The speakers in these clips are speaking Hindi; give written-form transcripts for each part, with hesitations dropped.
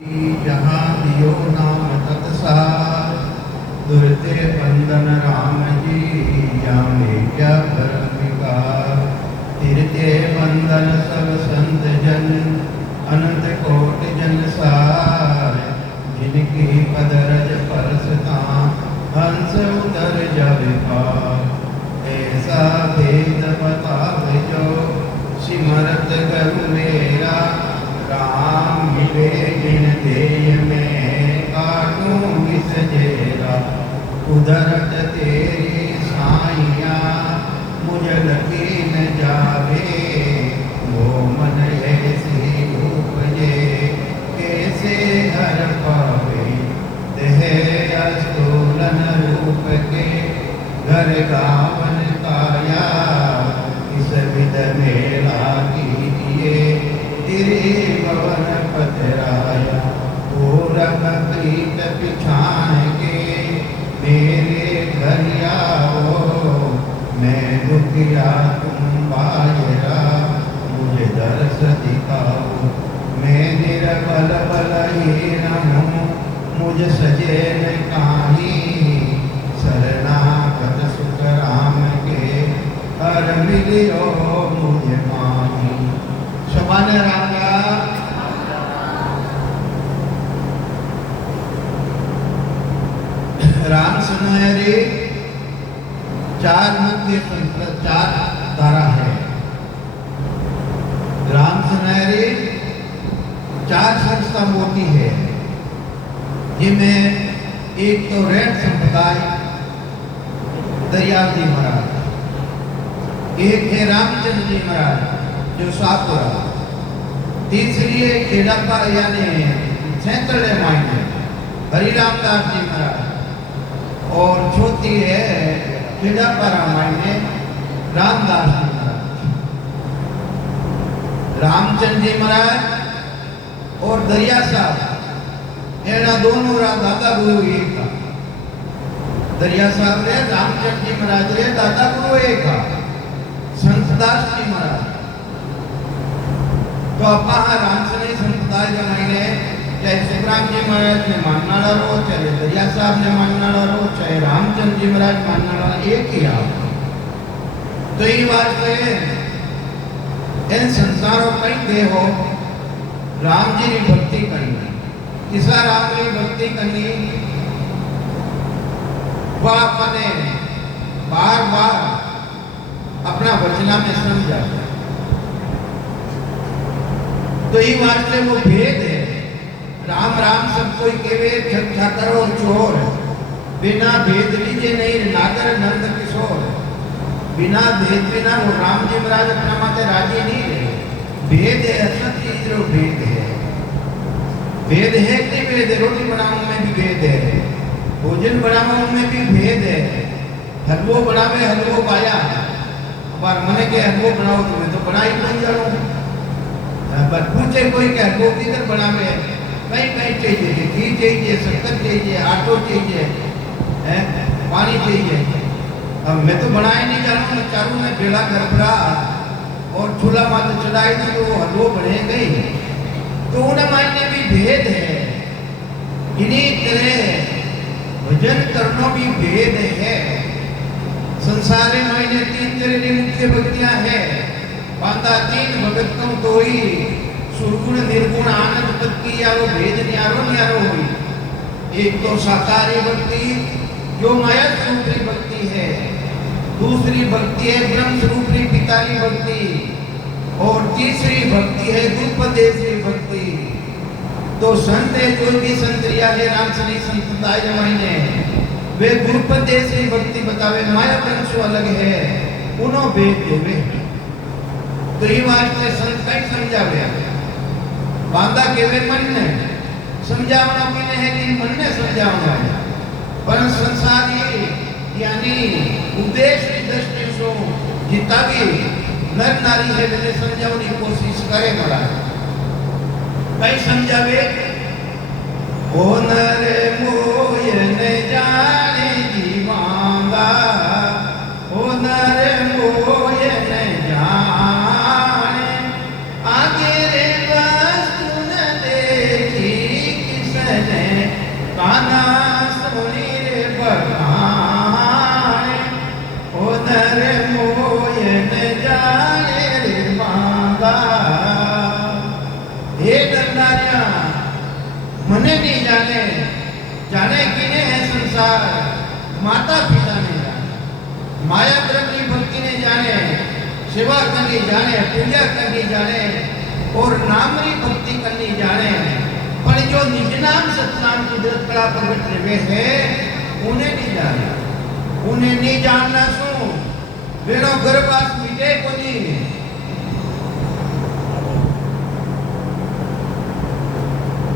जहाँ दियो नाम तत्सार दुरते बंदन राम जी यामे क्या परम विकार तिरते बंदन सब संत जन अनंत कोट जन सार जिनकी पदरज परसता हंस उतर जब पार ऐसा भेद बतावे जो सिमरत गरु मेरा राम मिले जिन देय में काटूं विष जेरा उधरत तेरी साइया मुझ लगी न जावे वो मन ऐसी उपजे कैसे हर पावे देह स्तूलन रूप के घर गावन काया इस विध मेला कीजिए तेरे भवन पतराया पूरब प्रीत पिछाण के मेरे घर आओ मैं दुखिया तुम बाजरा मुझे दर्श दिखाओ मैं निरबल बलहीन हूँ मुझ सजे न काही शरणागत सुख राम के हर मिलियो मुझे माही समान राम का राम सुनहरे चार मुख्य चार धारा है। राम सुनहरे चार संस्था होती है जिनमें एक तो रेड संप्रदाय दरियाव जी महाराज, एक है रामचंद्र जी महाराज जो सापुरा, तीसरी है खेड़ापा यानी सैंतड़े मायने हरिराम दास जी महाराज, और चौथी है खेड़ापारा मायने रामदास जी महाराज। रामचंद्र जी महाराज और दरिया साहब एना दोनों दादा गुरु एक था। दरिया साहब रे रामचंद्र जी महाराज रे दादा गुरु एक था संतदास जी महाराज। तो अपा रामसनी संप्रदाय जो मायने चाहे सुखराम जी महाराज ने मानना रो, चाहे दरिया साहब ने मानना रो, चाहे रामचंद्र जी महाराज मानना एक ही आप। तो ये वास्ते इन संसारों कई दे हो राम जी की भक्ति करनी, किसा राम की भक्ति करनी वह अपने बार बार अपना वचना में समझा। तो ये वास्ते वो भेद है। राम राम सब कोई केवे छक छातर और चोर, बिना भेद लीजे नहीं नागर नंद किशोर। बिना भेद बिना वो राम जी महाराज अपना माते राजी नहीं रहे। भेद है असत चीज रो भेद है। भेद है कि भेद है, रोटी बनाने में भी भेद है, भोजन बनाने में भी भेद है। हलवो बनावे हलवो पाया, पर मने के हलवो बनाओ तो मैं तो बना ही नहीं जानूं। पर पूछे कोई के हलवो किधर बनावे, कहीं कहीं चाहिए, घी चाहिए, शक्कर चाहिए, आटो चाहिए, पानी चाहिए। अब मैं तो बनाए नहीं जानूं, मैं चारों में बेड़ा गड़बड़ा और चूल्हा मात्र चढ़ाई दी तो वो हलवो बने गई। तो उन्हें मायने भी भेद है। इन्हीं तरह भजन करना भी भेद है। संसार में तीन तरह की मुख्य भक्तियां है। बांधा तीन भगत कम तो ही सुरगुण निर्गुण आनंद पद की यारो भेद न्यारो हुई। एक तो साकारी भक्ति जो माया स्वरूपी भक्ति है, दूसरी भक्ति है ब्रह्म स्वरूपी पिताली भक्ति, और तीसरी भक्ति है गुरुपदेशी भक्ति। तो संत है कोई भी संत रिया है रामसनी संप्रदाय जमाइने वे गुरुपदेशी भक्ति बतावे, माया वंश अलग है, उन्हों भेद देवे। तो ये वास्ते संत कई समझावे, बांधा केवे मन ने समझावना भी नहीं है कि मन ने समझावना है, पर संसार ये यानी उपदेश की दृष्टि से जितना भी नर नारी है वे समझाने की कोशिश करे बड़ा। कई समझावे ओ नर मोय न जाने जीवांगा, ओ नर मोय न जाने आगे रे वस्तु न देखी मने नहीं जाने, जाने किने है संसार, माता पिता ने जाने, माया ब्रह्म की भक्ति ने जाने, सेवा करनी जाने, पूजा करनी जाने और नाम री भक्ति करनी जाने। पर जो निज नाम सतनाम कुदरत कला प्रगट रहे हैं उन्हें नहीं जाना, उन्हें नहीं जानना शू वेणो गर्भवास मिटे कोनी।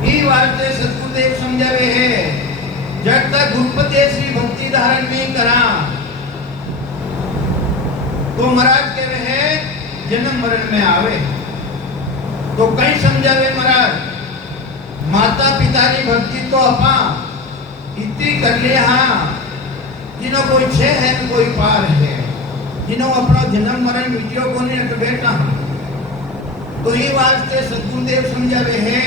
ई वास्ते सतगुरुदेव समझावे है जब तक गुरुपति श्री भक्ति धारण नहीं करा तो महाराज कहे है जन्म मरण में आवे। तो कई समझावे महाराज माता पिता की भक्ति तो अपा इतनी कर ले, हाँ जिन्हों कोई छे है कोई पार है, जिन्हों अपना जन्म मरण मिट्टियों को नहीं रख बैठा। तो ये वास्ते सतगुरुदेव समझावे है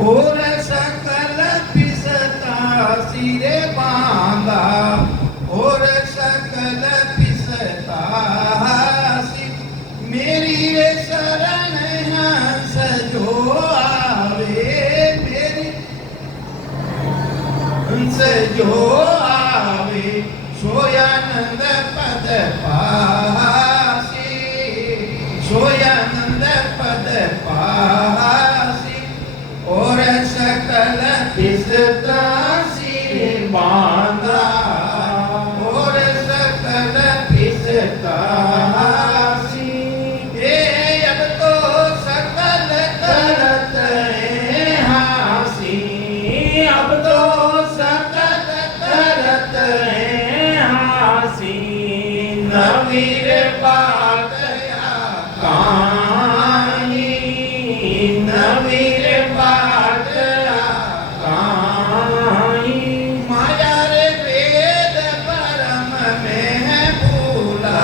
और सकल पिसता सिरे बांधा, और सकल पिसता मेरी रे शरण हंस जो आवे, मेरी हंस जो आवे सोयानंद पद पासी, सोयानंद पद पासी। और सकल पिसता सिर बांधा, और सकल पिसता अब तो सकल करत है हासी, अब तो सकल करत है हासी। नवीर बागया कहानी, नवीर बागया कहानी। माया रे वेद परम में भूला,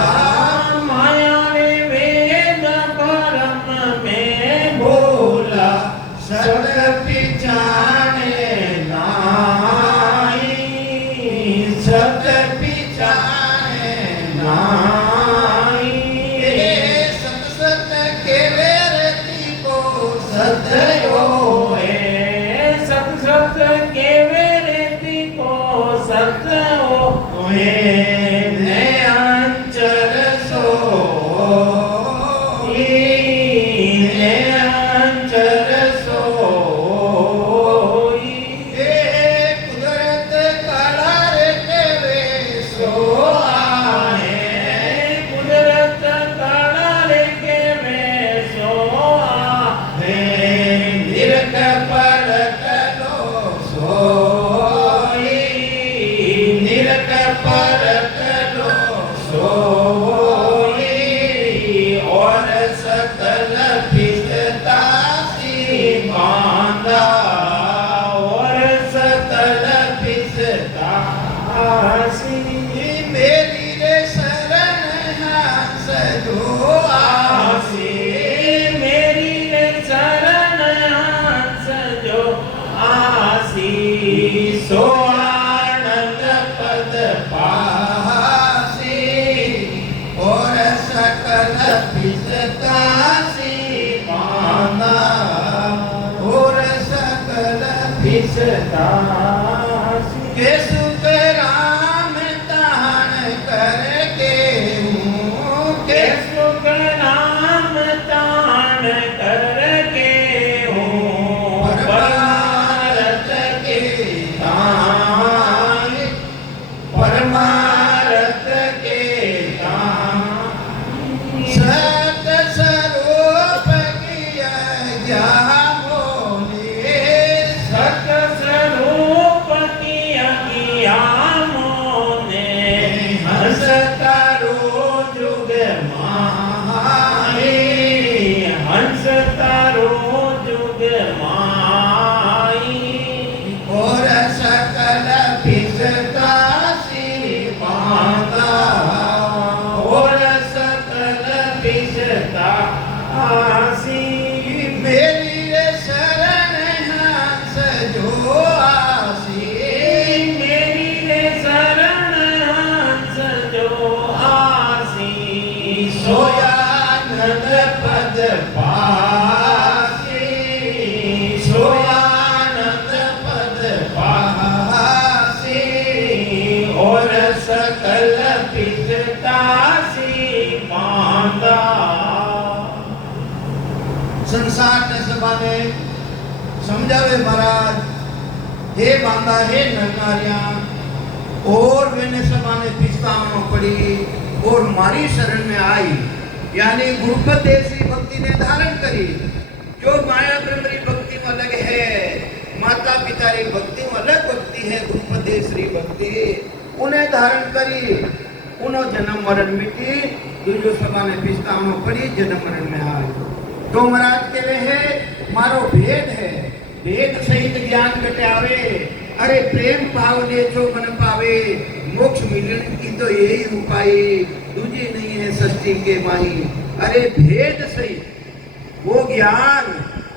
माया रे वेद परम में भूला। सत पिछाने नाई, सत पिछाने नाई। सत सत के वेरती को सतयो है, सत सत के वेरती को सतयो है। अंचर सो अंचर सो कुदरत कला रे केवे सो आए, कुदरत कला रे केवे सो आए। निरख पर कलो सोई, निरख पर कलो सोई। और सकल पिसता सी बांधा, और सकल पिसता सी। मेरी रे शरण हंस जो आसी, मेरी रे शरण हंस जो आसी। सो आनंद पद पासी, और सकल पिसता सी बांधा, और सकल पिसता सी। के सुख राम तान करके हूँ, के सुख राम तान करके हूँ। परमारथ के दान, परमारथ के दान। सत स्वरूप किया ज्ञान बोले, सत स्वरूप किया समझावे महाराज, हे बांदा हे नरनारिया, और मैंने समाने पिस्तावनो पड़ी और मारी शरण में आई, यानी गुरुपद देशी भक्ति ने धारण करी। जो माया ब्रह्मरी भक्ति में अलग है, माता पिता की भक्ति में अलग भक्ति है, गुरुपद देशी भक्ति उन्हें धारण करी, उन्हों जन्म मरण मिटी, दूसरो समाने पिस्तावनो पड़ी, जन्म मरण में आई। तो महाराज के है मारो भेद है, भेद सहित ज्ञान घटावे, अरे प्रेम पाव ले जो मन पावे, मोक्ष मिलने की तो यही उपाय, दूजी नहीं है सृष्टि के माही। अरे भेद सही वो ज्ञान,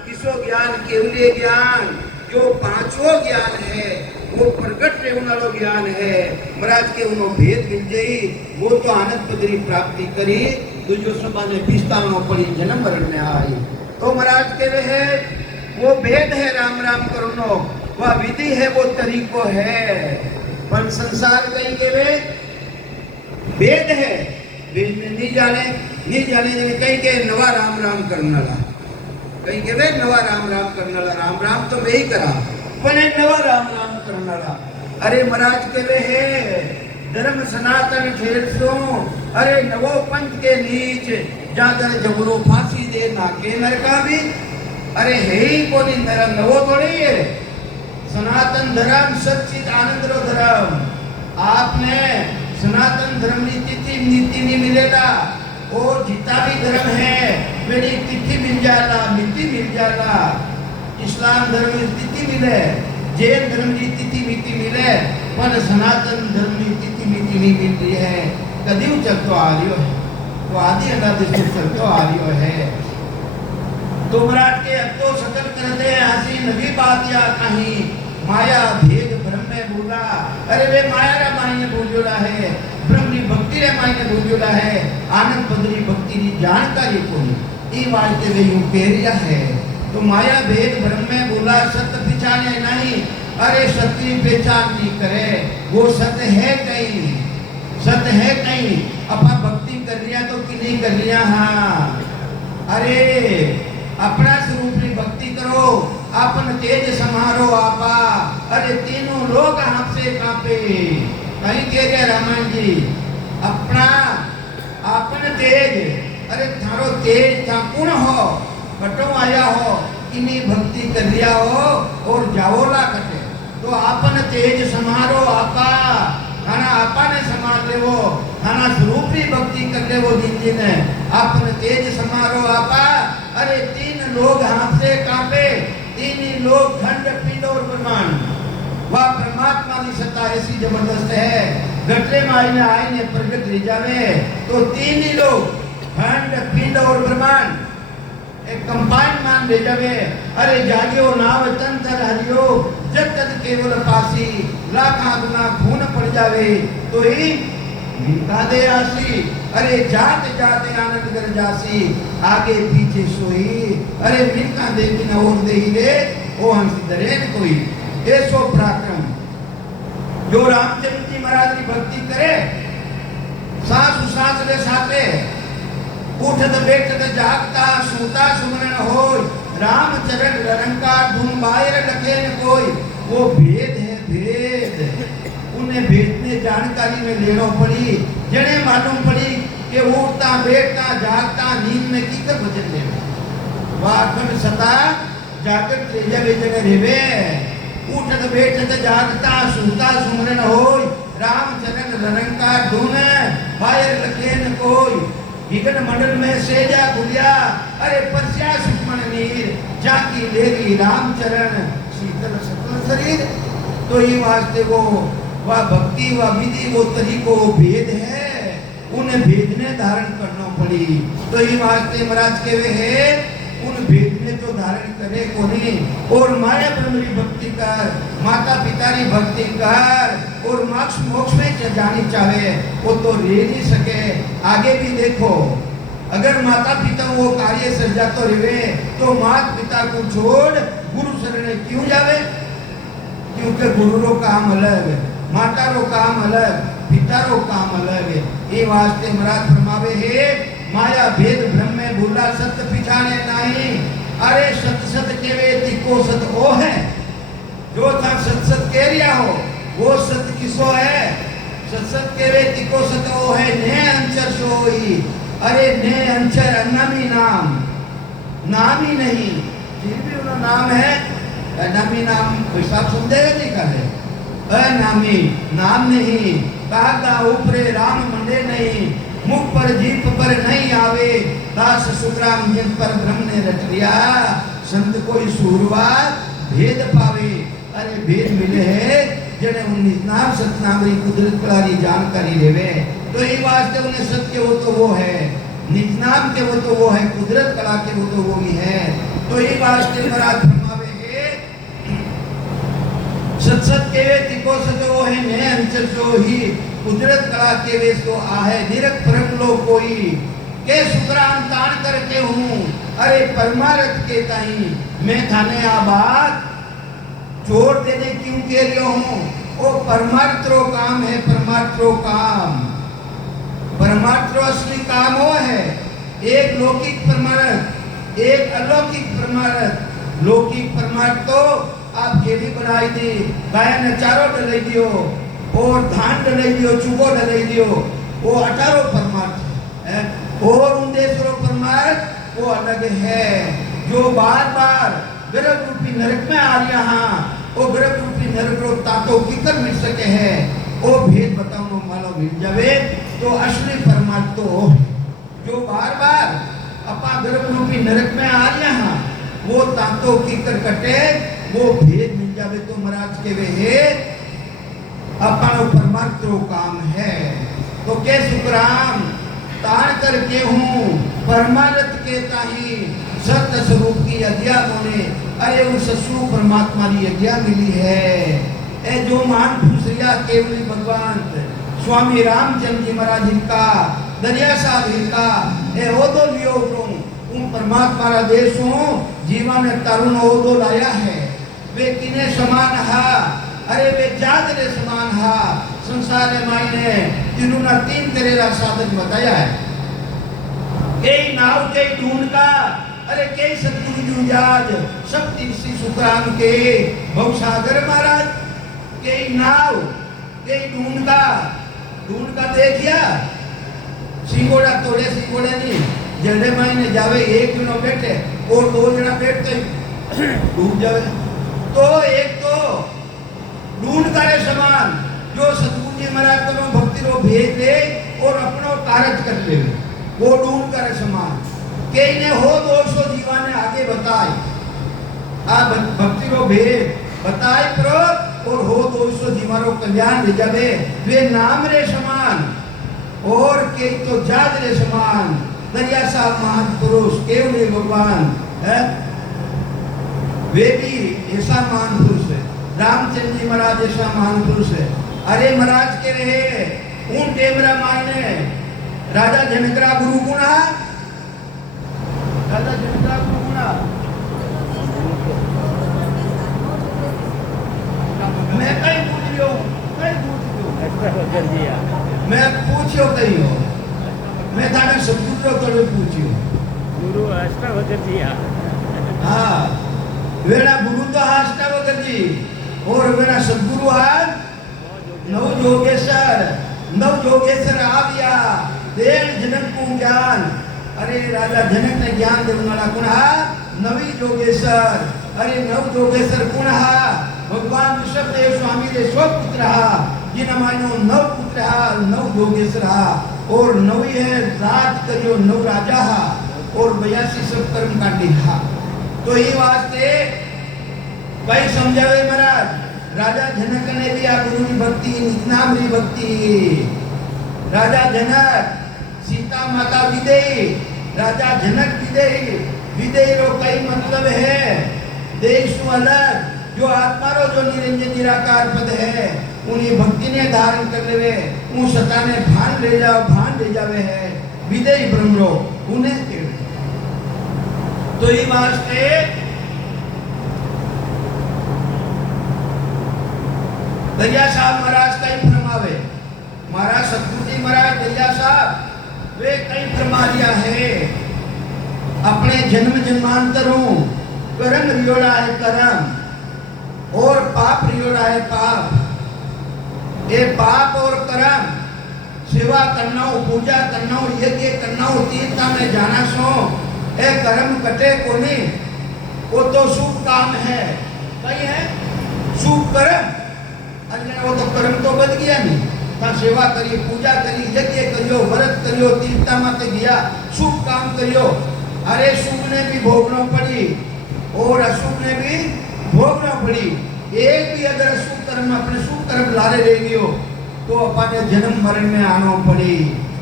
किसो ज्ञान केवलीय ज्ञान, जो पांचों ज्ञान है वो प्रकट रहने वाला ज्ञान है। महाराज के उन्होंने भेद मिल जाई, वो तो आनंद पदरी प्राप्ति करी, दूजो सभा ने पिस्तावनो पड़ी, जन्म मरण में आई। तो महाराज के वे है वो भेद है, राम राम करो वह विधि है, वो तरीको है, पर संसार कहीं के वे भेद है, भेद में नहीं जाने कहीं के नवा राम राम करना ला, कहीं के वे नवा राम राम करना ला, राम राम तो मैं ही करा पर नवा राम राम करना ला। अरे महाराज के वे है धर्म सनातन ठेर सो, अरे नवो पंथ के नीच जाकर जबरो फांसी दे नाके नरका भी, अरे है ही कोनी नर नवो थोड़ी है, सनातन धर्म सच्चित आनंद रो धर्म। आपने सनातन धर्म की तिथि नीति नहीं मिलेगा, और जितना भी धर्म है मेरी तिथि मिल जाला, मिति मिल जाला। इस्लाम धर्म की तिथि मिले, जैन धर्म की तिथि मिति मिले, पर सनातन धर्म की तिथि मिति नहीं मिल रही है। कदीम चलतो आ रही है, तो आदि अनादि से चलतो आ रही है। तो महाराज के अब तो सकल करते हंसी नबी बात या कहीं, माया भेद ब्रह्म में भूला, अरे वे माया रा मायने भूलोला है, ब्रह्म की भक्ति रे मायने भूलोला है, आनंद बदरी भक्ति की जानकारी कोई ई वास्ते वे यूं पेरिया है। तो माया भेद ब्रह्म में भूला, सत्य पहचाने नहीं, अरे सत्य पहचान नहीं करे, वो सत्य है कहीं, सत्य है कहीं, अपना भक्ति कर लिया तो कि नहीं कर लिया। हाँ अरे अपना स्वरूप की भक्ति करो, अपन तेज समारो आपा, अरे तीनों लोग आपसे कांपे। कहीं कह रहे रामायण जी, अपना अपन तेज, अरे थारो तेज था पूर्ण हो, कटो आया हो, इन्हीं भक्ति कर लिया हो और जाओला कटे, तो अपन तेज समारो आपा, खाना आपा ने समार ले वो, खाना स्वरूप की भक्ति कर ले वो दिन ने, अपन तेज समारो आपा। अरे तीन लोग हाथ से कांपे, तीन ही लोग खंड पिंड और ब्रह्मांड, वह परमात्मा की सत्ता ऐसी जबरदस्त है, गटले माई में आई ने प्रकट ले जावे, तो तीन ही लोग खंड पिंड और ब्रह्मांड एक कंबाइन मान ले जावे। अरे जागियो नाव तंत्र हरियो, जब तक केवल पासी, लाखा गुना खून पड़ जावे, तो ही मिलता दे आसी, अरे जाते जाते आनंद कर जासी, आगे पीछे सोई, अरे मिलता देखी न और दे ही रे, ओ हंस डरे न कोई। ऐसो पराक्रम जो रामचंद्र जी महाराज की भक्ति करे, सांस सांस ले साथे, उठत बैठत जागता सूता सुमरन होय, राम चरण निरंकार धुन बाहर लखे न कोई। वो भेद है भेद, उन्हें भेद ने जानकारी में लेनो पड़ी, जने मालूम पड़ी कि उठता बैठता जागता नींद में की कर भजन ले, वाखन सता जागत त्रेजा वे जगह रेवे, उठत बैठत जागता सूता सुमरन होय, राम चरण निरंकार धुन बाहर लखे न कोई। विघन मंडल में सेजा गुलिया, अरे परस्या सुखमन नीर, जाकी लेरी राम चरण शीतल सकल शरीर। तो ये वास्ते वो वह भक्ति वह विधि वो तरीको वो भेद है, उन्हें भेद ने धारण करना पड़ी। तो ये वास्ते महाराज के वे है, उन भेद ने तो धारण करे को नहीं, और माया ब्रह्म की भक्ति कर, माता पिता की भक्ति कर, और मोक्ष मोक्ष में जानी चाहे वो तो ले नहीं सके। आगे भी देखो, अगर माता पिता वो कार्य सर्जा तो रहे, तो माता पिता को छोड़ गुरु शरण क्यों जावे? क्योंकि गुरु रो काम अलग, माता रो काम अलग, पिता रो काम अलग है। ये वास्ते महाराज फरमावे है, माया भेद ब्रह्म में भूला सत्य पिछाने नहीं, अरे सत सत केवे तिको सत ओ है, जो था सत सत कह रिया हो वो सत किसो है। सत सत केवे तिको सत ओ है, ने अंचर सोई। अरे ने अंचर अनामी नाम, नाम ही नहीं, फिर भी उनका नाम है अनामी नाम। हिसाब सुनदेगा नहीं करे अनामी नाम नहीं, कागा ऊपरे राम मंडे नहीं, मुख पर जीप पर नहीं आवे, दास सुग्राम जिन पर ब्रह्म ने रच लिया। संत कोई सूरवार भेद पावे, अरे भेद मिले है जने उन्नीस नाम सतनाम री कुदरत कलारी जानकारी लेवे। तो ये वास्ते उन्हें सत्य वो तो वो है, निज नाम के वो तो वो है, कुदरत कला के वो तो वो ही है। तो ये वास्ते महाराज फरमावे है सत सत केवे तिको सत वो है, ने अंचल सो ही, कुदरत कला के वे सो आहे, निरख परम लो कोई, के सुकरान तान करके हूँ। अरे परमारथ के ताई मैं थाने आ बात जोर देने क्यों कह रही हूँ। वो परमार्थो काम है, परमार्थो काम, परमार्थो असली काम वो है। एक लौकिक परमार्थ, एक अलौकिक परमार्थ। लौकिक परमार्थ तो आप खेली बनाई दी, गाय ने चारों डलाई दियो और धान डलाई दियो, चुगो डलाई दियो, वो 18 परमार्थ है। और उन देशों परमार्थ वो अलग है, जो बार बार गर्भ रूपी नरक में आ रहा है। वो गर्भ रूपी नरक रो तातो किकर मिल सके है, वो भेद बताओ मालो मिल जावे। तो असली परमार्थ तो जो बार बार अपा गर्भ रूपी नरक में आ रहा है, वो तातो किकर कटे, वो भेद मिल जावे। तो महाराज के वे है अपना परमार्थ रो काम है। तो के सुखराम तान करके हूँ, परमार्थ के ताही सत्य स्वरूप की अज्ञा बोले। अरे उस ससुर परमात्मा की अज्ञा मिली है। ए जो महान पुरुषरिया केवली भगवान स्वामी रामचंद्र जी महाराज जिनका दरिया साहब जिनका ए ओदो लियो उन परमात्मा रा देशों जीवन तरुण ओदो लाया है। वे किने समान हा, अरे वे जादरे समान हा। संसार मायने तीनों ना तीन तेरे साधन बताया है। कई नाव के ढूंढ का, अरे कई सतगुरु जुजाज सब तीर्थी सुखराम के भवसागर महाराज। कई नाव कई ढूंढ का देखिया सिंगोड़ा तोड़े सिंगोड़े नहीं जड़े महीने जावे, एक जनो बैठे और 2 जना बैठते डूब जावे। तो एक तो ढूंढ करे समान, जो सतगुरु जी महाराज को भक्ति रो भेज दे और अपनो कार्य कर ले, वो ढूंढ करे समान। कई ने हो 200 जीवा ने आगे बताए, आ भक्ति रो भेद बताए प्रो और हो 200 जीवा रो कल्याण ले जावे। वे नाम रे समान और कई तो जाज रे समान। दरिया साहब महान पुरुष केवल भगवान है, वे भी ऐसा महान पुरुष है। रामचंद्र जी महाराज ऐसा महान पुरुष है। अरे महाराज के रहे उन टेमरा मायने राजा जनकरा गुरु गुणा, राजा जनकरा गुरु गुणा मैं कहीं पूछ लियो, मैं पूछियो कहीं हो, मैं थाने सतगुरु तो पूछियो गुरु अष्टावकर जी। हाँ वेड़ा गुरु तो अष्टावकर जी और वेड़ा सतगुरु आज नव जोगेश्वर आविया देन जनक को ज्ञान। अरे राजा जनक ने ज्ञान देने वाला कौन है? नवी जोगेश्वर। अरे नव जोगेश्वर कौन है? भगवान ऋषभदेव स्वामी रे स्व पुत्र जिन मानो नव पुत्र नव जोगेश्वर और नवी है राज करियो नव राजा और 82 सब कर्म कांडी हा। तो ये वास्ते भाई समझावे महाराज राजा जनक ने भी आ गुरु की भक्ति नितनाम री भक्ति। राजा जनक सीता माता विदेही, राजा जनक विदेही। विदेही रो कई मतलब है देश अलग, जो आत्मा रो जो निरंजन निराकार पद है उन्हीं भक्ति ने धारण कर लेवे, उन सता ने भान ले जावे है विदेही ब्रह्म रो उन्हें। तो ये वास्ते दरिया साहब महाराज कई फरमावे, महाराज सतगुरु जी महाराज दरिया साहब वे कई फरमा दिया है अपने जन्म जन्मांतरों कर्म रियोड़ा है कर्म और पाप रियोड़ा है पाप। ये पाप और कर्म सेवा करना हो, पूजा करना हो, यज्ञ करना हो, तीर्थ में जाना सो ए कर्म कटे कोनी, वो तो शुभ काम है। कहीं है शुभ कर्म, अरे वो तो कर्म तो बच गया नहीं। ता सेवा करी, पूजा करी, यज्ञ करियो, व्रत करियो, तीर्थ माते गया, शुभ काम करियो। अरे शुभ ने भी भोगना पड़ी और अशुभ ने भी भोगना पड़ी। एक भी अगर अशुभ कर्म अपने शुभ कर्म लारे रह गयो तो अपने जन्म मरण में आना पड़ी।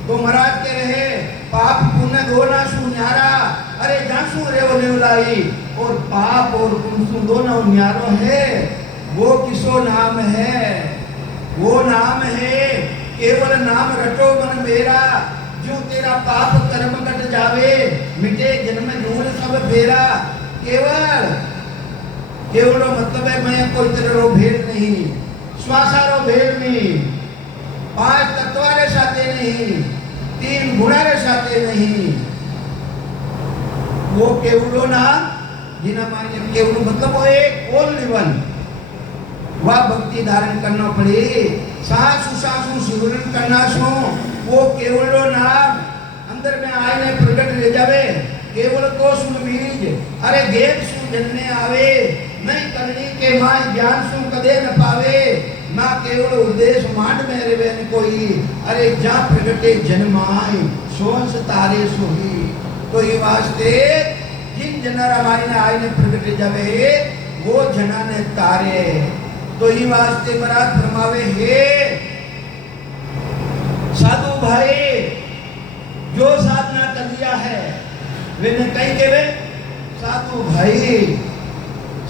तो महाराज कह रहे पाप पुण्य दोना सुन्यारा, अरे जासू रे वो नेवलाई, और पाप और पुण्य दोनों न्यारो है। वो किसो नाम है, वो नाम है केवल नाम रटो मन मेरा। जो तेरा पाप कर्म कट जावे, मिटे जन्म जून सब फेरा। केवल केवल मतलब है मैं कोई तेरे रो भेद नहीं, श्वासारो भेद नहीं, 5 तत्वारे साथे नहीं, 3 गुणारे साथे नहीं। वो केवलो ना जिना माने केवल मतलब वो एक ओनली वन। वह भक्ति धारण करना पड़े, सासु सासु सिमरन करना सो वो केवलो नाम अंदर में आए ने प्रकट ले जावे। केवल तो सुन बीज, अरे गेप सु जन्मे आवे, नहीं करनी के माय ज्ञान सु कदे न पावे। ना केवल उद्देश मांड में रेवे न कोई, अरे जा प्रगटे जन्माय सोंस तारे सोही। तो ये वास्ते जिन जनारा माई ने आए ने प्रगटे जावे वो जना ने तारे। तो ये वास्ते महाराज फरमावे हे साधु भाई, जो साधना कर लिया है वे ने कहीं के वे साधु भाई,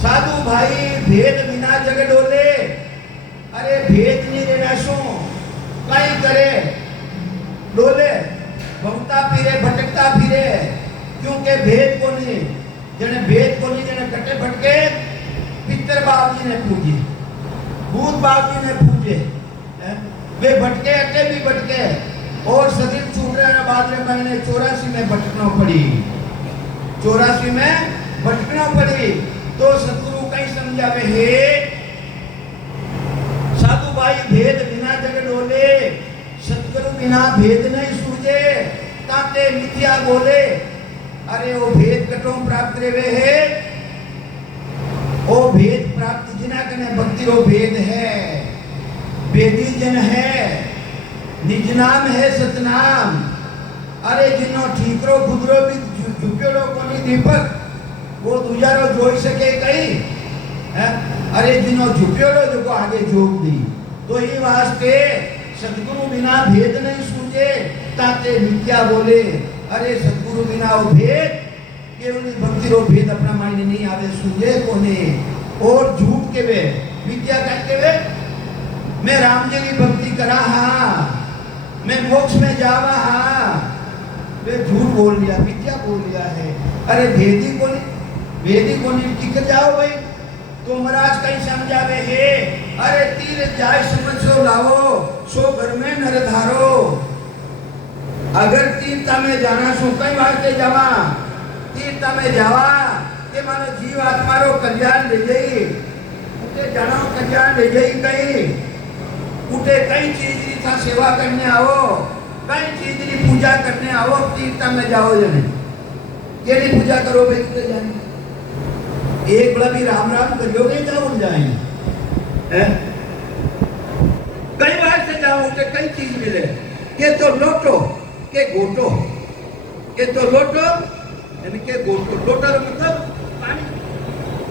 साधु भाई भेद बिना जग डोले। अरे भेद नहीं रहना सो कहीं करे डोले, भगता फिरे भटकता फिरे, क्योंकि भेद को नहीं, जने भेद को नहीं, जने कटे भटके पितर बाप जी ने पूजे, भूत बाप जी ने पूजे, वे भटके अटे भी भटके और शरीर छूट रहे बाद में महीने 84 में भटकना पड़ी, 84 में भटकना पड़ी। तो सतगुरु कहीं समझावे हे साधु भाई भेद बिना जग डोले, सतगुरु बिना भेद नहीं सूझे, ताते मिथ्या बोले। अरे वो भेद कटों प्राप्त रेवे है, वो भेद प्राप्त जिना कने भक्ति रो भेद है, वेदी जन है, निज नाम है सतनाम। अरे जिनो ठीकरो खुदरो भी झुकेलो कोनी दीपक, वो दूजारो जोई सके कहीं है। अरे जिनो झुकेलो जो को आगे जोग दी। तो ये वास्ते सतगुरु बिना भेद नहीं सूझे, ताते मिथ्या बोले। अरे सतगुरु बिना वो भेद केवल भक्ति रो भेद अपना मायने नहीं आवे सूझे कोने। और झूठ के वे मिथ्या कहते वे मैं राम जी की भक्ति करा हाँ, मैं मोक्ष में जावा हाँ, वे झूठ बोल लिया, मिथ्या बोल लिया है। अरे भेदी को नहीं, भेदी को नहीं टिक जाओ भाई। तो महाराज कहीं समझावे है, अरे तीर जाय समझो लाओ, सो घर में नर धारो। अगर तीर्थ में जाना सो कई वास्ते जावा, तीर्थ में जावा के मानो जीव आत्मा रो कल्याण ले जाई, उठे जाना कल्याण ले जाई। कहीं उठे कई चीज की था सेवा करने आओ, कई चीज की पूजा करने आओ, तीर्थ में जाओ जने केली पूजा करो भाई उठे जाने। एक बड़ा भी राम राम करियोगे क्या उठ जाएंगे। कई बार से जाओ उठे कई चीज मिले, के तो लोटो के गोटो, के तो लोटो यानी के गोटो, लोटा रो मतलब पानी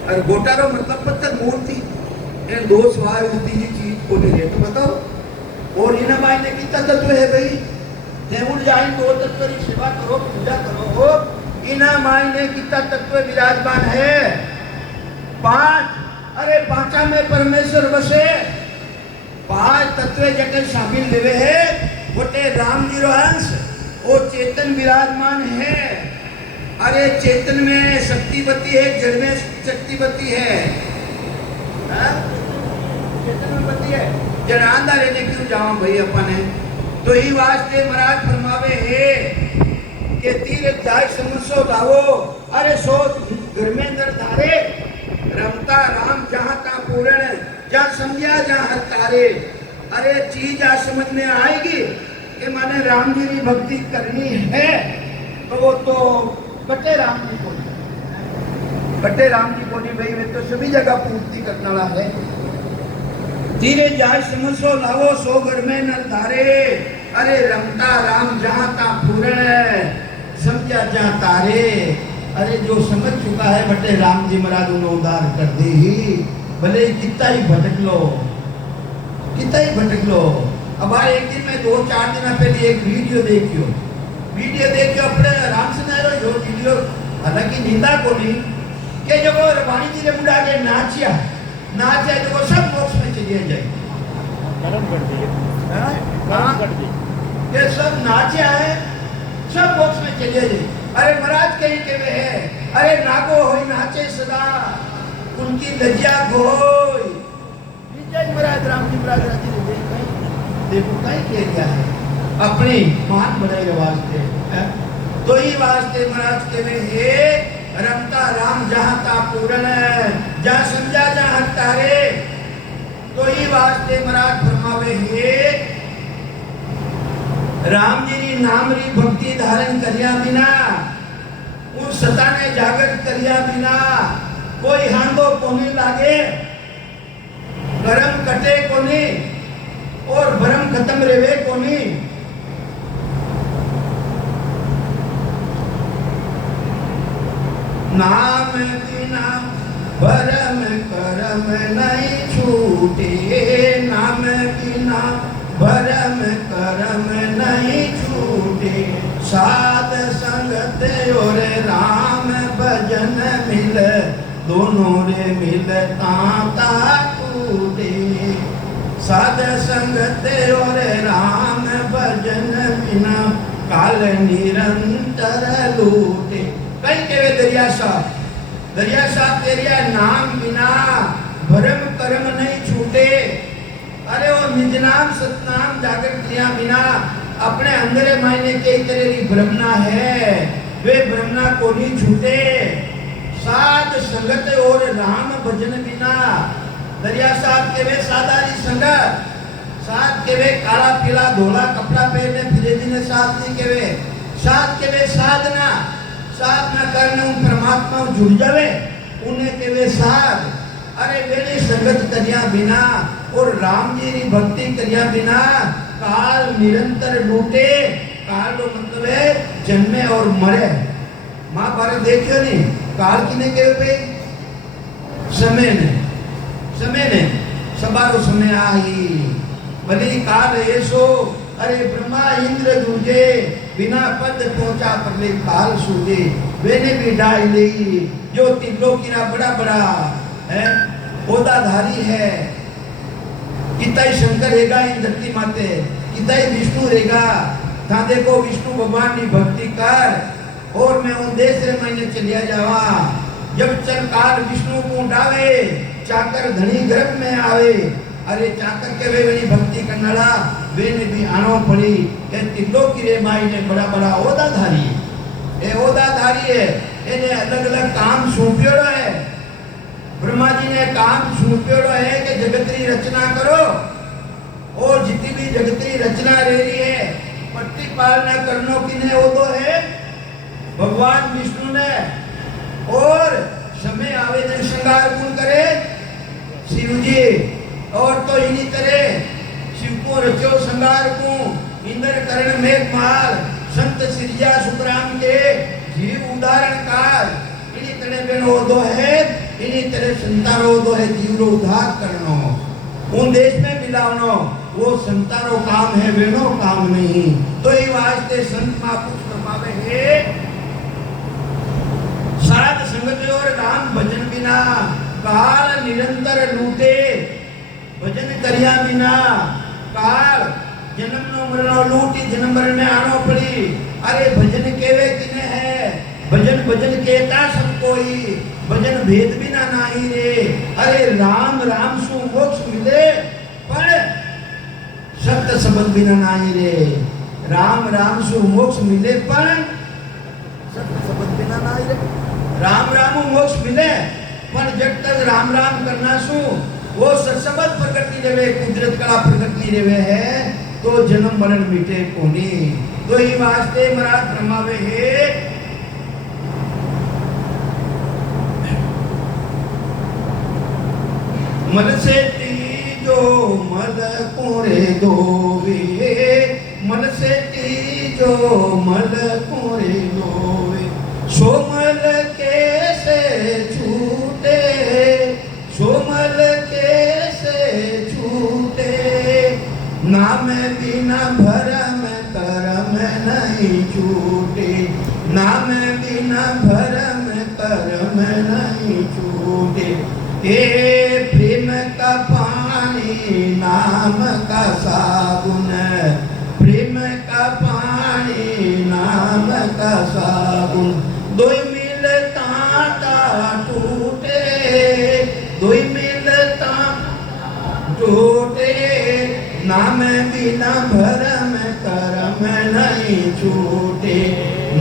और गोटा रो मतलब पत्थर मूर्ति। ये दो सवाल होती जी चीज को नहीं है तो बताओ। और इन्हें मायने की तत्व है भाई, देवुल जाए दो तत्व की सेवा करो, पूजा करो हो, इन्हें मायने की तत्व विराजमान है 5। अरे 5 में परमेश्वर बसे, 5 तत्व जगह शामिल देवे है। बोटे राम जी रो अंश वो चेतन विराजमान है। अरे चेतन में शक्तिवती है, जड़ में शक्तिवती है, चेतन में बती है, जड़ आंधा रहने क्यों जाओ भाई अपन है। तो ही वास्ते महाराज फरमावे है के तीर जाय समझो लाओ। अरे सो घर में अंदर धारे रमता राम जहां का पूर्ण जहां समझा जहां तारे। अरे चीज आज समझ में आएगी कि माने राम जी की भक्ति करनी है तो वो तो बटे राम जी को बटे राम जी को नहीं भाई वे तो सभी जगह पूर्ति करने वाला है। धीरे जाय समझो लावो सो घर में नर धारे। अरे रमता राम जहां का पूर्ण समझा जहां तारे। अरे जो समझ चुका है बटे राम जी महाराज उन्हें उदार कर दे ही भले कितना ही भटक लो कितना ही भटक लो। अब एक दिन में 2-4 दिन पहले एक वीडियो देखियो अपने राम से नारो जो वीडियो हालांकि निंदा को नहीं कि जो वाणी जी ने बुढ़ा के नाचिया जो वो सब बॉक्स में चले जाए कर्म कर दिए कर्म कर दिए ये सब नाचिया है सब बॉक्स में चले जाए। अरे महाराज कहीं के वे है अरे नागो होई नाचे सदा उनकी लज्जा खोई विजय महाराज राम जी महाराज राजी ने देखो कहीं के क्या है अपनी मान बढ़ाई वास्ते तो ही वास्ते महाराज के वे हे रमता राम जहां का पूर्ण जहां समझा जहां तारे। तो ही वास्ते महाराज फरमावे हे राम जी री नाम री भक्ति धारण करिया बिना उस सता ने जागृत करिया बिना कोई हांडो कोनी लागे गरम कटे कोनी और भरम खत्म रेवे कोनी। नाम बिना भरम करम नहीं छूटे नाम बिना भरम करम नहीं छूटे। साध संगत और राम भजन मिल दोनों रे मिल ताता टूटे। साध संगत और राम भजन बिना काल निरंतर लूटे। कहीं के वे दरिया साहब तेरिया नाम बिना भरम कर्म नहीं छूटे। अरे वो निज नाम सतनाम जागृत क्रिया बिना अपने अंदर मायने के तेरी भ्रमना है वे भ्रमना को नहीं छूटे। साध संगत और राम भजन बिना दरिया साहब के वे सादारी संगत साथ के वे काला पीला धोला कपड़ा पहने फिरे दिन साथ नहीं के वे साथ के वे साधना करने उन परमात्मा जुड़ जावे उन्हें के वे साथ। अरे वेली संगत करिया बिना और राम जी की भक्ति करिया बिना काल निरंतर लूटे। काल तो मतलब है जन्मे और मरे। महाभारत देखियो नहीं काल किने के पे समय ने सबारो समय आई भली काल ऐसो। अरे ब्रह्मा इंद्र दूजे बिना पद पहुंचा परले काल सूझे। वेने भी डाल ली जो त्रिलोकीरा बड़ा है ओदाधारी है। किताई शंकर रहेगा इन धरती माते किताई विष्णु रहेगा। था देखो विष्णु भगवान की भक्ति कर और मैं उन देश रे महीने चलिया जावा। जब चल काल विष्णु को उठावे चाकर धनी गर्भ में आवे। अरे चाकर के वे बड़ी भक्ति करनाला वे ने भी आनो पड़ी के त्रिलोकी रे माई ने बड़ा ओदाधारी है इन्हें अलग काम सौंप्योड़ो है। ब्रह्मा जी ने काम सौंप्योड़ो है कि जगत की रचना करो और जितनी भी जगत की रचना रह रही है पट्टी पालना करनो किने वो तो है भगवान विष्णु ने। और समय आवेदन श्रृंगार कौन करे शिव जी। और तो इन्हीं तरह शिव को रचो श्रृंगार को इंद्र करण मेघमाल संत सिरिया सुखराम के जीव उदाहरण काल इन्हीं तरह बेनो दो है इन्हीं तरह संतारो दो है जीव रो उद्धार करनो उन देश में मिलावनो वो संतारो काम है बेनो काम नहीं। तो ये वास्ते संत महापुरुष फरमावे है साध संगत और राम भजन बिना काल निरंतर लूटे। भजन करिया बिना काल जन्म नो मरणो लूटी जन्म मरण में आनो पड़ी। अरे भजन केवे किने है भजन केता सब कोई भजन भेद बिना नाही रे। अरे राम सु मोक्ष मिले पर सत्य संबंध बिना नाही रे। राम सु मोक्ष मिले पर सत्य संबंध बिना नाही रे। राम राम मोक्ष मिले पण जब तक राम राम करना शू वो सत्संगत प्रगति देवे कुदरत कला प्रगति देवे है तो जन्म मरण मिटे कोनी तो ही वास्ते महाराज फरमावे है मन से तीजो मल कोरे दोवे मन से तीजो मल कोरे दोवे सोमल कैसे छूटे सोमल कैसे छूटे नाम बिना भरम करम नहीं छूटे नाम बिना भरम करम नहीं छूटे हे प्रेम का पानी नाम का साबुन प्रेम का पानी नाम का साबुन दो मिलता टूटे दो मिलता टूटे नाम बिना भरम करम नहीं छूटे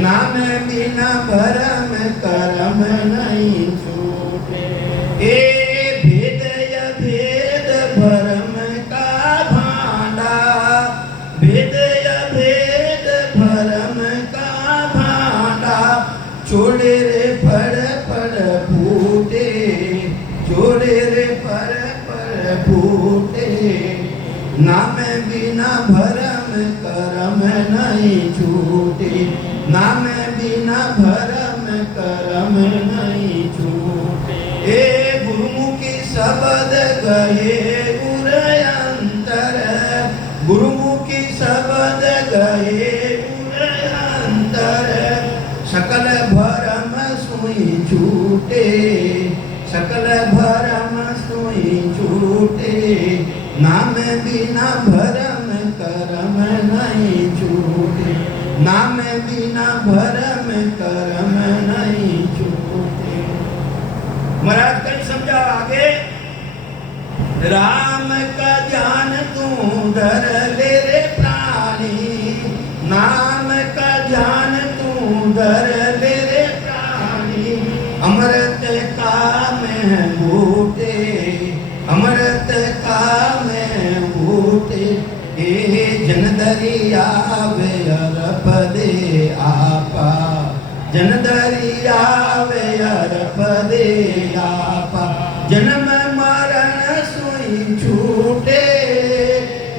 नाम बिना भरम करम नहीं छूटे ए भेद या भेद भरम का भांडा भेद या भेद भरम का भांडा छोड़े रे पड़ फूटे छोड़े रे पड़ फूटे नाम बिना भरम करम नहीं छूटे नाम बिना भरम करम नहीं छूटे ए गुरुमुखी शब्द गए गुर अंतर गुरुमुखी शब्द गए गुर अंतर सकल भरम सुई छूटे सकल भरम सुई छूटे नाम बिना भरम करम नहीं छूटे नाम बिना भरम करम नहीं छूटे महाराज कहीं समझा आगे राम का ज्ञान तू धर ले रे प्राणी नाम का ज्ञान तू धर ले रे प्राणी अमृत का में बूटे अमृत का में बूटे हे जन दरिया वे अरप दे आपा जन दरिया वे अरप दे आपा जन्म मरण सोई छूटे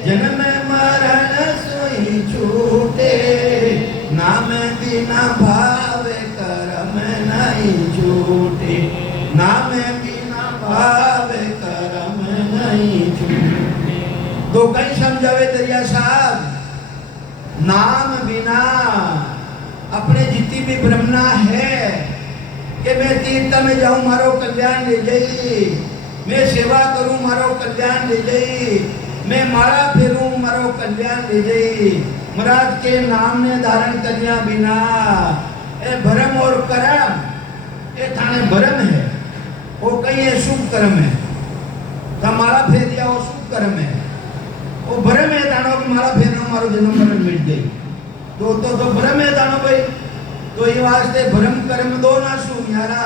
जन्म मरण सोई छूटे नाम बिना भाव करम नहीं छूटे नाम बिना भाव करम नहीं छूटे तो कहीं समझावे दरिया साहब नाम बिना अपने जितनी भी ब्रह्मना है कि मैं तीर्थ में जाऊं मारो कल्याण ले जाई मैं सेवा करूं मारो कल्याण ले जाई मैं माला फेरूं मारो कल्याण ले जाई महाराज के नाम ने धारण करिया बिना ए भरम और कर्म ये थाने भरम है वो कहीं ये शुभ कर्म है तो माला फेर दिया वो शुभ कर्म है वो भरम है तानो की माला फेरना मारो जन्म मरण मिट गई तो भरम है तानो भाई तो ये वास्ते भरम कर्म दो ना शू न्यारा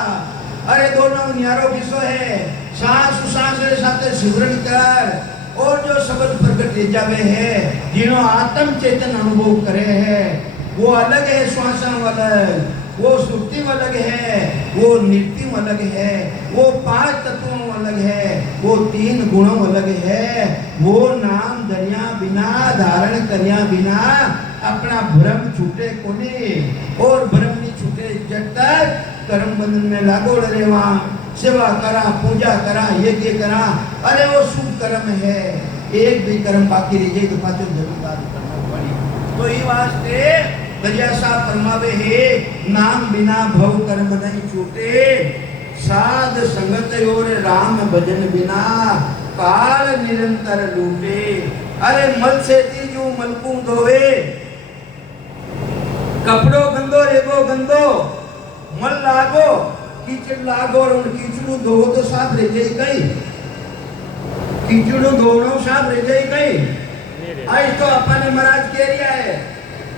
अरे दोनों न्यारो किसो है सांस सांस रे साथे सिमरन कर और जो शब्द प्रकट ले जावे है जिन्हों आत्म चेतन अनुभव करे है वो अलग है श्वास अलग वो सुक्ति अलग है वो नृत्य अलग है वो 5 तत्वों अलग है वो 3 गुणों अलग है वो नाम दरिया बिना धारण करिया बिना अपना भ्रम छूटे कोने और भ्रम नहीं छूटे जब तक कर्म बंधन में लागो रेवा सेवा करा पूजा करा यज्ञ करा अरे वो शुभ कर्म है एक भी कर्म बाकी रह जाए तो पाचो जरूर करना पड़ी तो ये वास्ते दरिया साहब फरमावे है नाम बिना भव कर्म नहीं छूटे साध संगत और राम भजन बिना काल निरंतर लूटे अरे मल से तीजू मलकू धोवे कपड़ो गंदो रेगो गंदो मल लागो कीचड़ लागो और उन कीचड़ू धोवो तो साफ रह जाए कई कीचड़ू धोवो साफ रह जाए कई आज तो अपन महाराज कह रिया है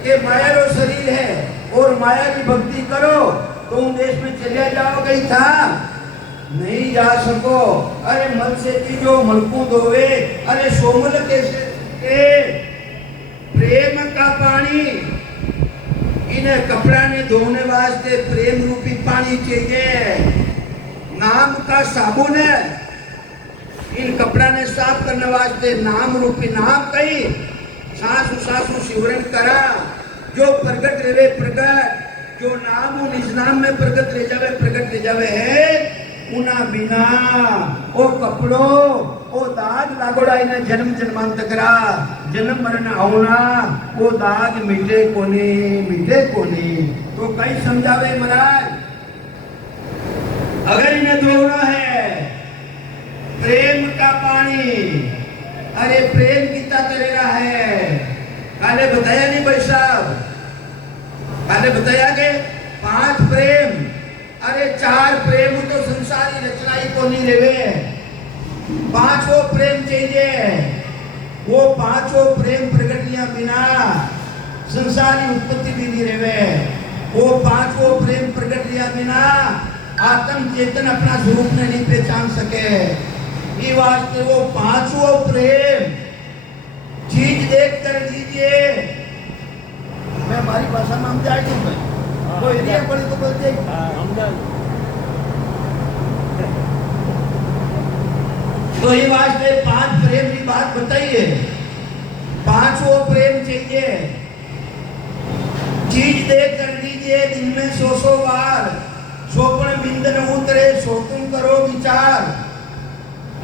कि माया रो शरीर है और माया की भक्ति करो तो उन देश में चले जाओ गई था, नहीं जा सको। अरे मल से पीजो मलकू धोवे, अरे सोमल कैसे के प्रेम का पानी, इन्हें कपड़ा ने धोने वास्ते प्रेम रूपी पानी चाहिए। नाम का साबुन है, इन कपड़ा ने साफ करने वास्ते नाम रूपी नाम कही सासु सासु शिवरण करा, जो प्रगट रहे प्रगट, जो नाम निज नाम में प्रगट ले जावे है, उना बिना ओ कपड़ो ओ दाग लागोड़ा इने जन्म जन्मांतकरा, जन्म मरण आवना वो दाग मिटे कोनी। तो कई समझावे महाराज, अगर इन्हें धोना है प्रेम का पानी, अरे प्रेम कितना करेगा है, काले बताया नहीं भाई साहब, काले बताया के 5 प्रेम, अरे 4 प्रेम तो संसारी रचना ही को नहीं लेवे, 5वां प्रेम चाहिए। वो 5वां प्रेम प्रकट लिया बिना संसारी उत्पत्ति भी नहीं रेवे, वो 5वां प्रेम प्रकट लिया बिना आत्म चेतन अपना स्वरूप ने नहीं पहचान सके। ये वास्ते वो 5वां प्रेम चीज देख कर दीजिए। मैं हमारी भाषा में समझा दूं भाई, कोई एरिया पड़ी तो बोलते तो ये वास्ते 5 प्रेम की बात बताइए। 5वां प्रेम चाहिए, चीज देख कर दीजिए दिन में 100 बार, सोपन बिंद न उतरे सो तुम करो विचार।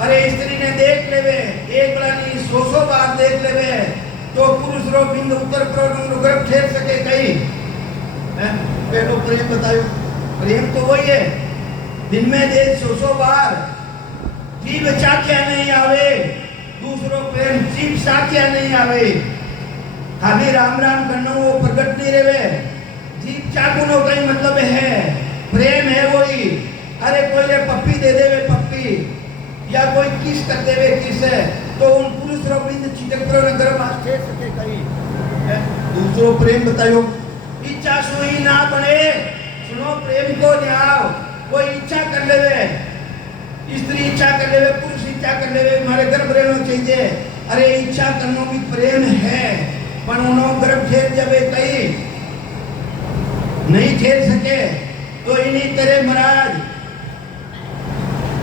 अरे स्त्री ने देख लेवे एक बार नहीं 100 बार देख लेवे, तो पुरुष रो बिंद उत्तर प्रो गर्भ ठेर सके कहीं। पहलो प्रेम बतायो, प्रेम तो वही है दिन में देख 100 बार, जीव चाख्या नहीं आवे, दूसरो प्रेम जीव साख्या नहीं आवे, खाली राम राम करना वो प्रकट नहीं रहे, जीव चाकू नो कई मतलब है, प्रेम है वही। अरे कोई ने पप्पी दे देवे पप्पी, या कोई किस कर देवे किस है, तो उन पुरुष रो बिंद चिटक प्रो न गर्भ आस्थे सके कहीं। दूसरो प्रेम बतायो, इच्छा सुई ना बने, सुनो प्रेम को न्याव, कोई इच्छा कर लेवे, स्त्री इच्छा कर लेवे, पुरुष इच्छा कर लेवे, हमारे गर्भ रहना चाहिए। अरे इच्छा करना भी प्रेम है, पर उन्होंने गर्भ ठेर जावे कहीं नहीं ठेर सके। तो इन्हीं तरह महाराज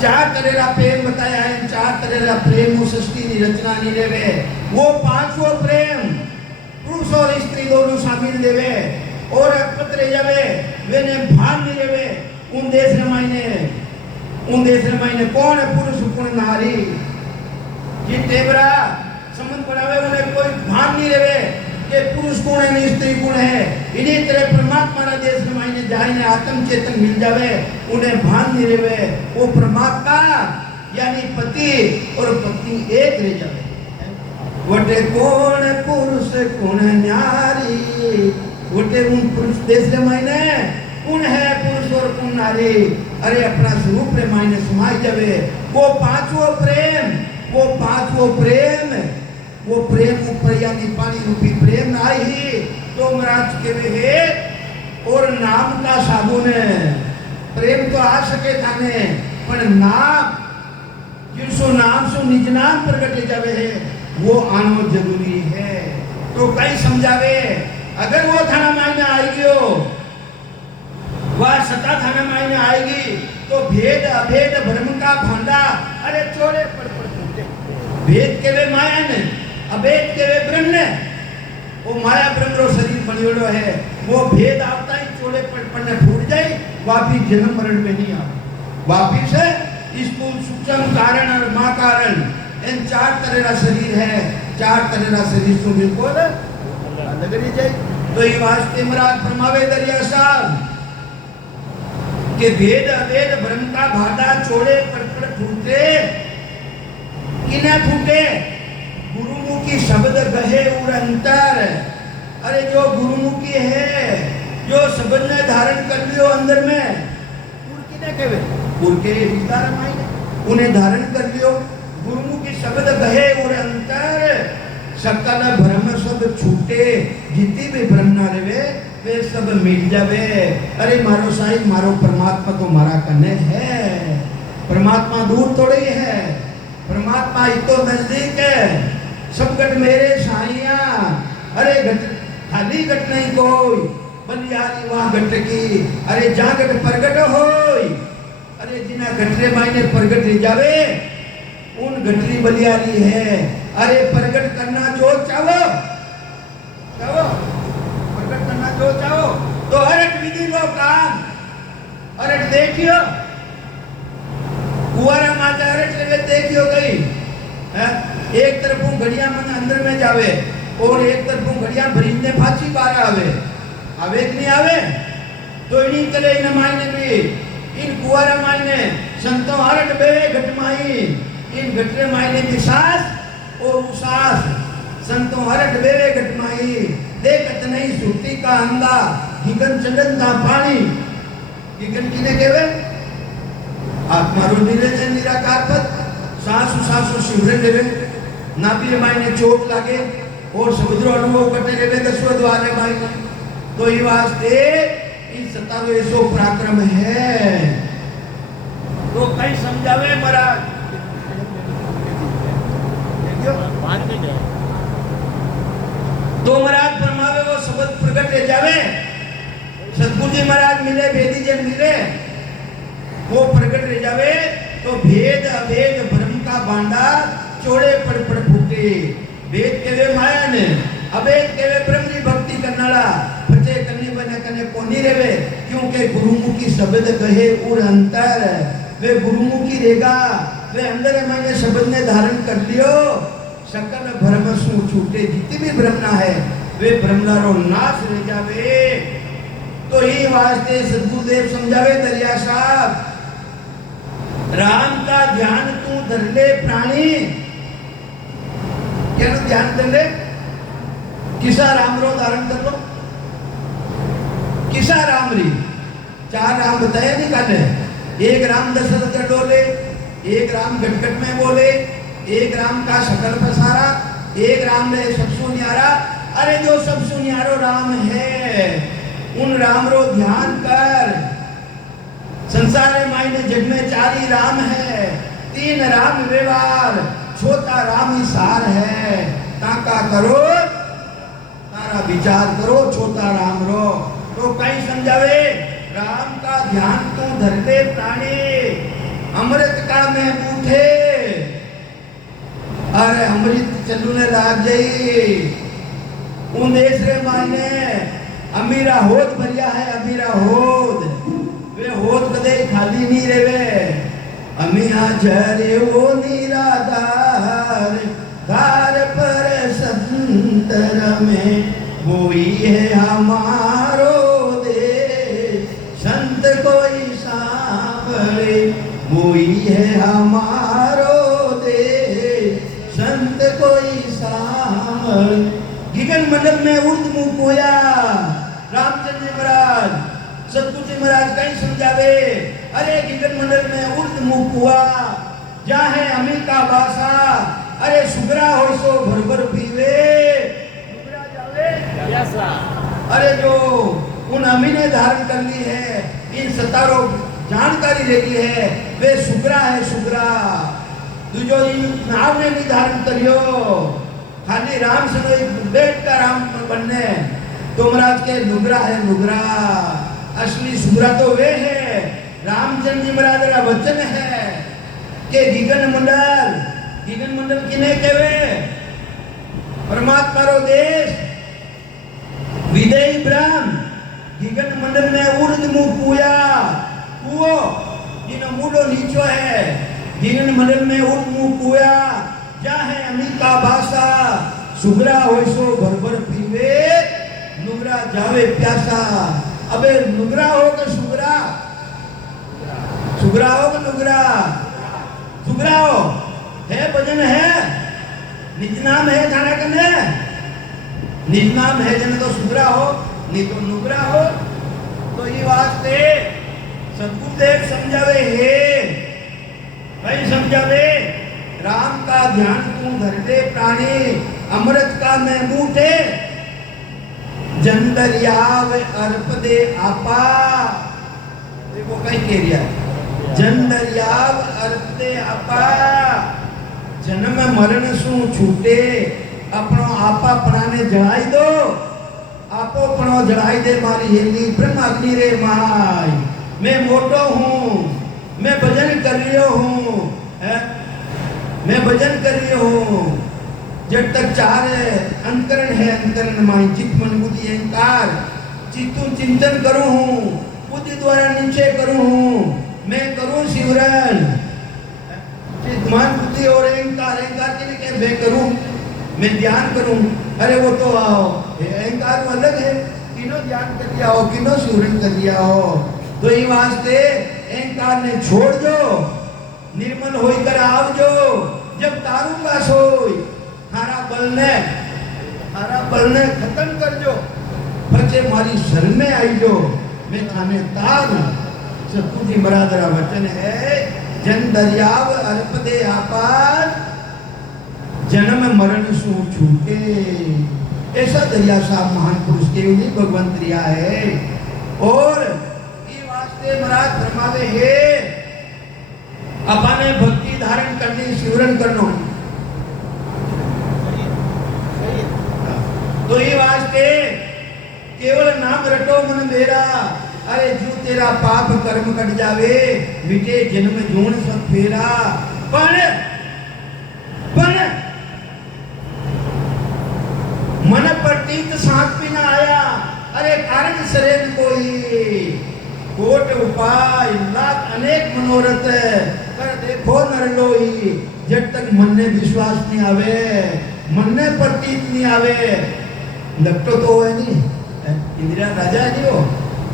4 तरह का प्रेम बताया है, 4 तरह का प्रेम वो सृष्टि की रचना नहीं लेवे। वो 5वां प्रेम पुरुष और स्त्री दोनों शामिल लेवे, और पत्र जावे वे ने भान नहीं लेवे। उन देश ने कौन है पुरुष कौन नारी, ये टेबरा संबंध बनावे उन्हें कोई भान नहीं लेवे कि पुरुष कौन है नहीं स्त्री कौन है। इन्हीं तरह परमात्मा ना देश ने जाने आत्म चेतन मिल जावे, उन्हें भान नहीं लेवे। वो परमात्मा यानी पति और पत्नी एक रह जावे। वटे कौन पुरुष कौन नारी, वटे उन पुरुष देश मायने कौन है पुरुष और कौन नारी, अरे अपना स्वरूप रे मायने समाई जावे। वो 5वां प्रेम, वो 5वां प्रेम, वो प्रेम ऊपर यानी पानी रूपी प्रेम आई ही तो महाराज के वे और नाम का साबुन है। प्रेम तो आ सके थाने, पर नाम जिसो नाम सो निज नाम प्रकट जावे है, वो आनो जरूरी है। तो कई समझावे, अगर वो थाना मायने आएगी हो, वह सता थाना मायने आएगी, तो भेद अभेद भ्रम का भांडा अरे चोरे पड़ फूटे। भेद के वे माया ने, अभेद के वे ब्रह्म ने, वो माया ब्रह्म रो शरीर बनियोड़ो है, वो भेद आता ही चोरे पड़ फूट जाए, वापिस जन्म मरण में नहीं आ, वापिस है स्थूल सूक्ष्म कारण और मां कारण, इन 4 तरह का शरीर है, 4 तरह का शरीर तो बिल्कुल अलग नहीं जाए। तो ये वास्ते महाराज फरमावे दरिया साहब के भेद अभेद भ्रम का भादा चोड़े पड़ फूटे, किने फूटे गुरुमुखी शब्द गहे उर अंतर। अरे जो गुरुमुखी है, जो शब्द ने धारण कर लियो अंदर में, उर किने कहवे, उर के विचार मायने उन्हें धारण कर लियो। गुरुमुखी शब्द गहे उर अंतर, सकल भ्रम सब छूटे, जितनी भी भ्रम ना रहे वे सब मिट जावे। अरे मारो साईं मारो परमात्मा तो मारा कने है, परमात्मा दूर थोड़ी है, परमात्मा ही तो नजदीक है। सब गट मेरे साईया, अरे गट खाली गट नहीं कोई, बलियारी वहां गट की, अरे जा गट प्रगट होई, अरे जिना गटरे मायने प्रगट रह जावे उन गटरी बलियारी है। अरे प्रगट करना जो चाहो चाहो, प्रगट करना जो चाहो तो अरट विधि लो काम, अरट देखियो कुआरा माता अरट लेवे देखियो गई है। एक तरफों घड़िया मन अंदर में जावे और एक तरफों घड़िया भरीने फांसी बाहर आवे, आवे कि नहीं आवे? तो इन्हीं तरह इन मायने भी इन कुआरा मायने संतों हरट बे घटमाई, इन घटरे मायने की सास और उसास संतों हरट बे घटमाई। देखत नहीं सुरती का अंधा हिगन चंदन था पानी, हिगन किने केवे आत्मा रो निरंजन निराकार पद सासु सासु शिवरे देवे, नाभि मायने चोट लागे और समुद्र अनुभव करते रहे दसवें द्वारे मायने। तो ये वास्ते इन 2700 पराक्रम है। तो कई समझावे महाराज तो महाराज फरमावे वो शब्द प्रकट रह जावे। सतगुरु जी महाराज मिले, वेदी जन मिले, वो प्रकट रह जावे तो भेद अभेद भ्रम का बांडा चोड़े पड़ फूटे। भेद के वे माया ने, अभेद के वे ब्रह्म की भक्ति करनाला बचे करनी बने कने कोनी रेवे, क्योंकि गुरुमुखी शब्द कहे उर अंतर, वे गुरुमुखी रहेगा, वे अंदर मैंने शब्द ने धारण कर लियो, सकल भ्रम सु छूटे। जितनी भी भ्रमना है वे भ्रमनारो नाश रह जावे। तो ही वास्ते सदगुरुदेव समझावे दरिया साहब, राम का ध्यान तू धर ले प्राणी, क्या ध्यान धर ले? किसा राम रो धारण कर लो, किसा राम री 4 राम बताया नहीं काले, एक राम दशरथ का डोले, एक राम गटगट में बोले, एक राम का शकल पसारा, एक राम ने सब सुनियारा। अरे जो सब सुनियारो राम है उन राम रो ध्यान कर। संसार मायने जग में 4 ही राम है, 3 राम व्यवहार, छोटा राम ही सार है। ताका करो तारा विचार करो, छोटा राम रो। तो कहीं समझावे राम का ध्यान तो धर ले प्राणी, अमृत का मैं बूठे, अरे अमृत चलूने लाग जाई। उन देश रे मायने अमीरा होद भरिया है, अमीरा होद, वे होद कदे खाली नहीं रेवे। अमिया जरे वो निराधार, धार पर संतर में वही है हमारो देश, संत कोई सांभले वही है हमारो देश, संत कोई सांभले। गिगन मंडल में उर्द मुख होया रामचंद्र जी महाराज, सतगुरु जी महाराज कहीं समझावे। अरे गिगन मंडल में उर्द मुख हुआ, जा है अमी का बासा, अरे सुगरा हो सो भर भर पीवे, सुगरा जावे प्यासा। अरे जो उन अमी ने धारण कर ली है, इन 17 जानकारी रही है, वे सुगरा है सुगरा। तू जो इन नाव ने नहीं धारण करियो, खाली राम से बैठ का राम बनने, तो महाराज के नुगरा है नुगरा। असली सुगरा तो वे है, रामचंद्र जी महाराज का वचन है कि गिगन मंडल किने केवे? परमात्मा रो देश, विदेही ब्रह्म। गिगन मंडल में उर्द मुख पूया, कुओ जिनो मूडो नीचो है, गिगन मंडल में उर्द मुख पूया, जा है अमी का बासा, सुगरा होइसो भर भर पीवे, नुगरा जावे प्यासा। अबे नुगरा हो के सुगरा, सुगरा हो के नुगरा, सुगरा हो है भजन है, निज नाम है जाना कने, निज नाम है जन तो सुगरा हो, नहीं तो नुगरा हो। तो ये वास्ते सतगुरुदेव समझावे है, भाई समझावे राम का ध्यान तू धर ले प्राणी, अमृत का मैं बूटे। जन दरियाव अर्प दे आपा, देखो कहीं कह रिया जन दरियाव अर्प दे आपा, जन्म मरण सु छूटे अपनो आपा प्राणे जड़ाई दो, आपो पणो जड़ाई दे मारी हेली ब्रह्म अग्नि रे माय। मैं मोटो हूँ, मैं भजन कर रही हूँ, मैं भजन कर रही हूँ। जब तक चार अंतकरण है, अंतकरण माई चित्त मन बुद्धि अहंकार, चित्तु चिंतन करूँ हूँ, बुद्धि द्वारा निश्चय करूँ हूँ, मैं करूँ शिवरण। चित्त मन बुद्धि और अहंकार, अहंकार के लिए क्या मैं करूँ, मैं ध्यान करूँ। अरे वो तो आओ अहंकार अलग है, किनो ध्यान कर लिया हो, किनो शिवरण कर लिया हो। तो ये वास्ते अहंकार ने छोड़ दो, निर्मल होकर आओ जो, जब तारूंगा सोई थारा बल ने खत्म कर जो, बच्चे मारी शरण में आई जो, मैं थाने तार। सतगुरु बरादरा वचन है, जन दरियाव अर्प दे आपार, जन्म मरण सु छूटे। ऐसा दरिया साहब महान पुरुष के उन्हीं भगवंत रिया है। और ये वास्ते महाराज फरमावे है, अपने भक्ति धारण करनी, शिवरण करनो। तो ये वास्ते केवल नाम रटो मन मेरा, अरे जो तेरा पाप कर्म कट जावे, मिटे जन्म जोन सब फेरा। पण मन प्रतीत साथ भी ना आया, अरे कारण शरीर कोई, कोट उपाय लाख अनेक मनोरथ कर देखो नर लोई। जब तक मन ने विश्वास नहीं आवे, मन ने प्रतीत नहीं आवे, लगतो तो है नहीं इंदिरा राजा जी हो।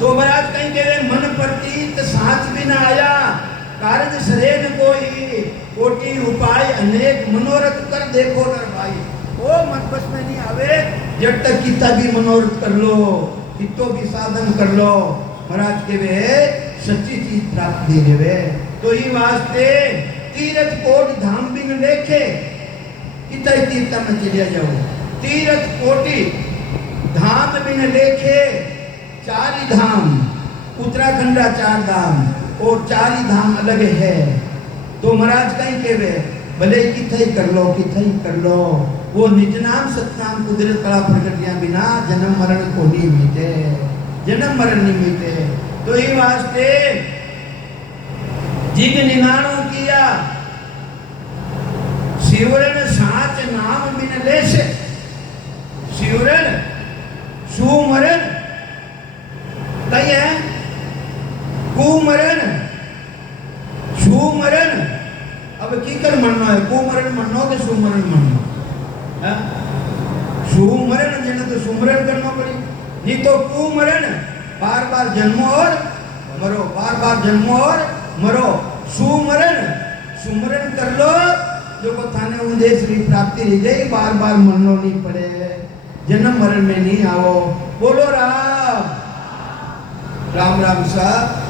तो महाराज कहीं कह रहे मन प्रतीत साथ भी ना आया, कारण शरीर कोई, कोटि उपाय अनेक मनोरथ कर देखो नर भाई। ओ मन बस में नहीं आवे, जब तक कितना भी मनोरथ कर लो, कितो भी साधन कर लो, महाराज के वे सच्ची चीज प्राप्त दे देवे। तो ये वास्ते तीरथ कोट धाम भी न देखे, कितना तीर्थ में चलिया जाओ, तीरथ कोटि धाम भी न देखे। चार ही धाम, उत्तराखंड का 4 धाम और 4 ही धाम अलग है। तो महाराज कहीं के वे भले किथे ही कर लो, किथे ही कर लो, वो निज नाम सतनाम कुदरत कला प्रगटिया बिना जन्म मरण को नहीं मिटे, जन्म मरण नहीं मिटे। तो ये वास्ते जिन निनाणों किया शिवरण साच नाम बिन लेसे, शिवरण सुमरण कही है, कुमरण सुमरण। अब की कर मनना है, कुमरण मननो के सुमरण मननो, सुमरण जने तो सुमरण करना पड़ी, नहीं तो कुमरण बार बार जन्मो और मरो, बार बार जन्मो और मरो। सुमरण सुमरण कर लो, जो को थाने उदेश की प्राप्ति रह गई, बार बार मरनो नहीं पड़े, जन्म मरण में नहीं आओ। बोलो राम राम राम साहब।